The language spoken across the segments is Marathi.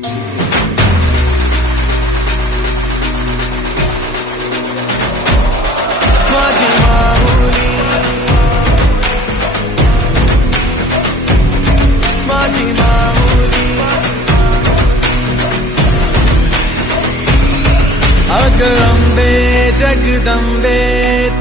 माझी माऊली, माझी माऊली, अग अंबे जगदंबे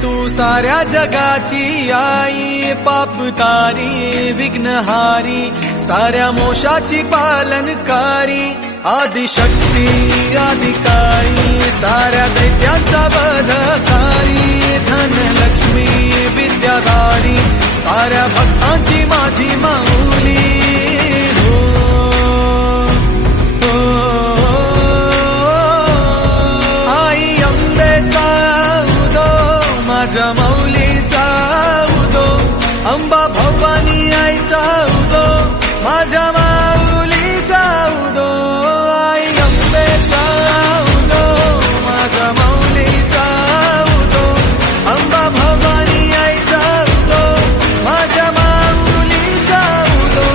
तू साऱ्या जगाची आई, पापतारी विघ्नहारी साऱ्या मोशाची पालनकारी, आदिशक्ती आदिकाळी साऱ्या दैत्यांचा वधकारी, धनलक्ष्मी विद्याधारी साऱ्या भक्तांची माझी माऊली. आई अंबेचा उदो माझ्या माऊलीचा उदो, अंबा भवानी आईचा उदो माझ्या माऊलीचा उदो. आई अंबेचा उदो माझ्या माऊलीचा उदो, अंबा भवानी आईचा उदो माझ्या माऊलीचा उदो.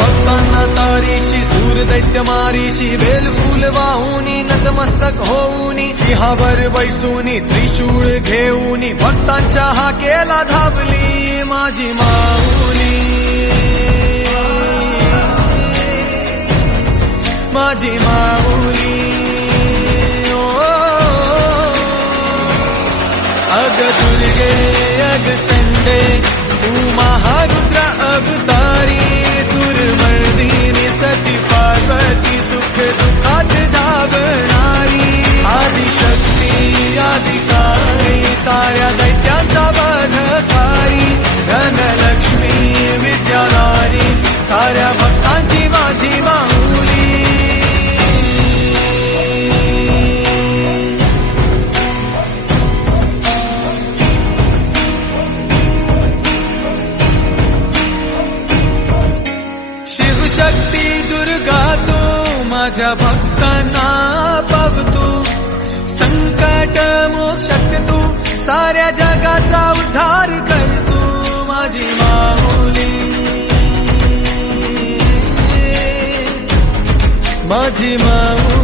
भक्तांना तारीशी सूर दैत्य मारीशी, बेल फूल वाहुनी नतमस्तक होऊनी, सिंहावर बैसूनी त्रिशूळ घेऊनी, भक्तांच्या हाकेला धावली माझी माऊली. माझी माऊली अग दुर्गे अग चंडे तू महारुद्र अवतारी, सुरमर्दिनी सती पार्वती सुख दुःखात धावणारी, आदिशक्ती आदिकारी साऱ्या दैत्यांचा वधकारी, धनलक्ष्मी विद्याधारी साऱ्या भक्तांची माझी माऊली. शिवशक्ती दुर्गा तू माझ्या भक्तांना पावतू, संकट मोक्षक तू साऱ्या जगाचा उद्धार करतू माझी माऊली. माझी माऊली.